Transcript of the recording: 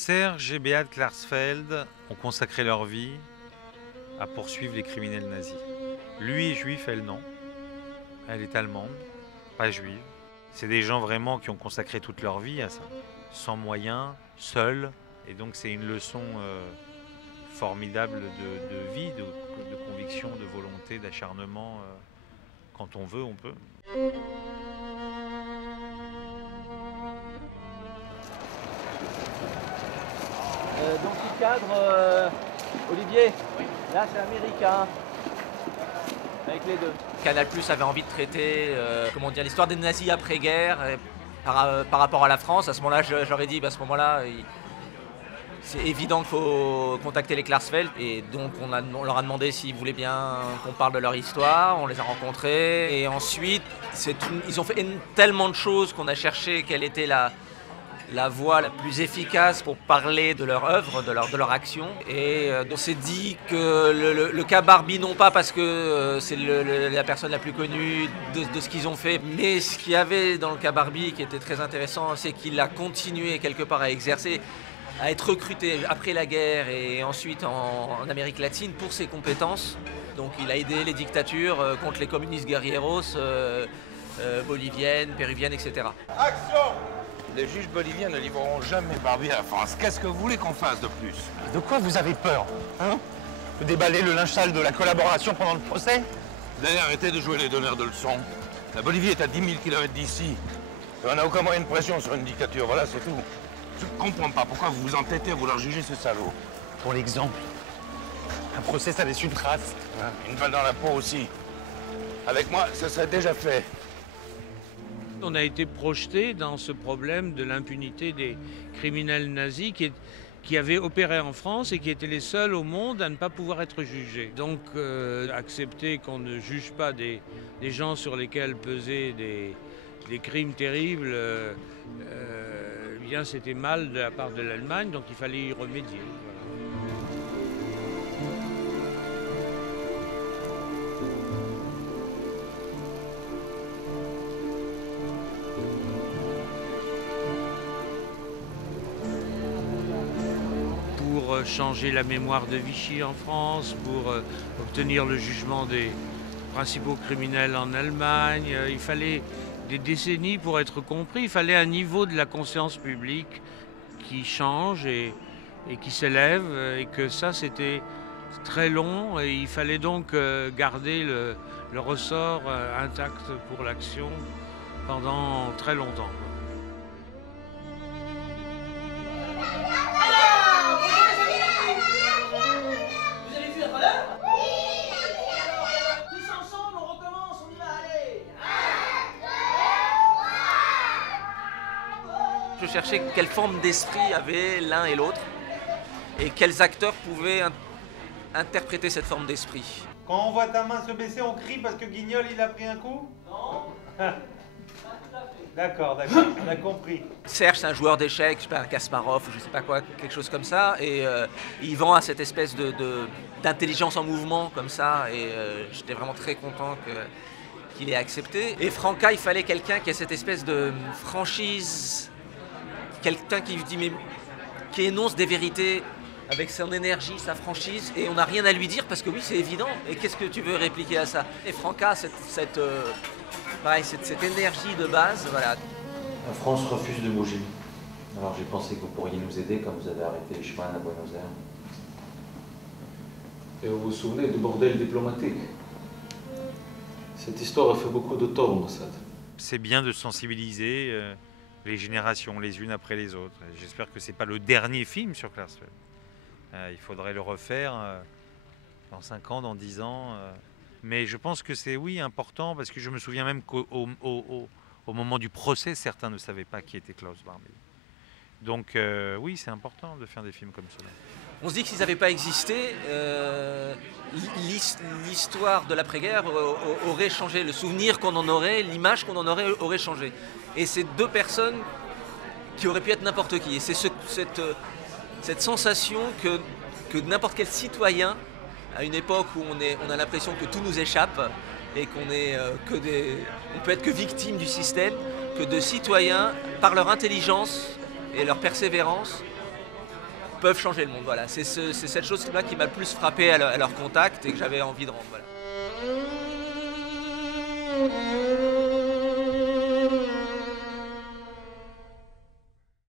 Serge et Beat Klarsfeld ont consacré leur vie à poursuivre les criminels nazis. Lui est juif, elle non. Elle est allemande, pas juive. C'est des gens vraiment qui ont consacré toute leur vie à ça, sans moyens, seuls. Et donc c'est une leçon formidable de vie, de conviction, de volonté, d'acharnement. Quand on veut, on peut. Donc il cadre Olivier, oui. Là c'est américain, avec les deux. Canal+ avait envie de traiter l'histoire des nazis après-guerre par rapport à la France. À ce moment-là, j'aurais dit, à ce moment-là, c'est évident qu'il faut contacter les Klarsfeld. Et donc on leur a demandé s'ils voulaient bien qu'on parle de leur histoire. On les a rencontrés. Et ensuite, ils ont fait tellement de choses qu'on a cherché quelle était la voie la plus efficace pour parler de leur œuvre, de leur action. Et on s'est dit que le cas Barbie, non pas parce que c'est la personne la plus connue de ce qu'ils ont fait, mais ce qu'il y avait dans le cas Barbie qui était très intéressant, c'est qu'il a continué quelque part à exercer, à être recruté après la guerre et ensuite en Amérique latine pour ses compétences. Donc il a aidé les dictatures contre les communistes guerrieros boliviennes, péruviennes, etc. Action! Les juges boliviens ne livreront jamais Barbie à la France. Qu'est-ce que vous voulez qu'on fasse de plus? De quoi vous avez peur, hein? De déballer le linge sale de la collaboration pendant le procès? D'ailleurs, arrêtez de jouer les donneurs de leçons. La Bolivie est à 10 000 km d'ici. Et on n'a aucun moyen de pression sur une dictature, voilà, c'est tout. Je ne comprends pas pourquoi vous vous entêtez à vouloir juger ce salaud. Pour l'exemple, un procès, ça laisse une trace. Hein, une balle dans la peau aussi. Avec moi, ça serait déjà fait. On a été projeté dans ce problème de l'impunité des criminels nazis qui avaient opéré en France et qui étaient les seuls au monde à ne pas pouvoir être jugés. Donc accepter qu'on ne juge pas des gens sur lesquels pesaient des crimes terribles, bien c'était mal de la part de l'Allemagne, donc il fallait y remédier. Voilà. Pour changer la mémoire de Vichy en France, pour obtenir le jugement des principaux criminels en Allemagne. Il fallait des décennies pour être compris. Il fallait un niveau de la conscience publique qui change et qui s'élève, et que ça c'était très long, et il fallait donc garder le ressort intact pour l'action pendant très longtemps. Je cherchais quelle forme d'esprit avaient l'un et l'autre et quels acteurs pouvaient interpréter cette forme d'esprit. Quand on voit ta main se baisser, on crie parce que Guignol il a pris un coup? Non. D'accord, on a compris. Serge, c'est un joueur d'échecs, je sais pas, un Kasparov, je sais pas quoi, quelque chose comme ça, et il vend à cette espèce d'intelligence en mouvement comme ça, et j'étais vraiment très content qu'il ait accepté. Et Franca, il fallait quelqu'un qui ait cette espèce de franchise, quelqu'un qui énonce des vérités avec son énergie, sa franchise, et on n'a rien à lui dire parce que oui, c'est évident. Et qu'est-ce que tu veux répliquer à ça? Et Franca, cette énergie de base, voilà. La France refuse de bouger. Alors j'ai pensé que vous pourriez nous aider quand vous avez arrêté les chemins à Buenos Aires. Et vous vous souvenez du bordel diplomatique? Cette histoire a fait beaucoup de tort au Mossad. C'est bien de sensibiliser les générations les unes après les autres. J'espère que c'est pas le dernier film sur Klarsfeld. Il faudrait le refaire dans 5 ans, dans 10 ans. Mais je pense que c'est, oui, important, parce que je me souviens même qu'au moment du procès, certains ne savaient pas qui était Klaus Barbie. Donc oui, c'est important de faire des films comme cela. On se dit que s'ils n'avaient pas existé, l'histoire de l'après-guerre aurait changé. Le souvenir qu'on en aurait, l'image qu'on en aurait changé. Et c'est deux personnes qui auraient pu être n'importe qui. Et c'est cette sensation que n'importe quel citoyen, à une époque où on a l'impression que tout nous échappe et qu'on peut être que victime du système, que de citoyens, par leur intelligence et leur persévérance, peuvent changer le monde. Voilà. C'est cette chose-là qui m'a le plus frappé à leur contact et que j'avais envie de rendre. Voilà.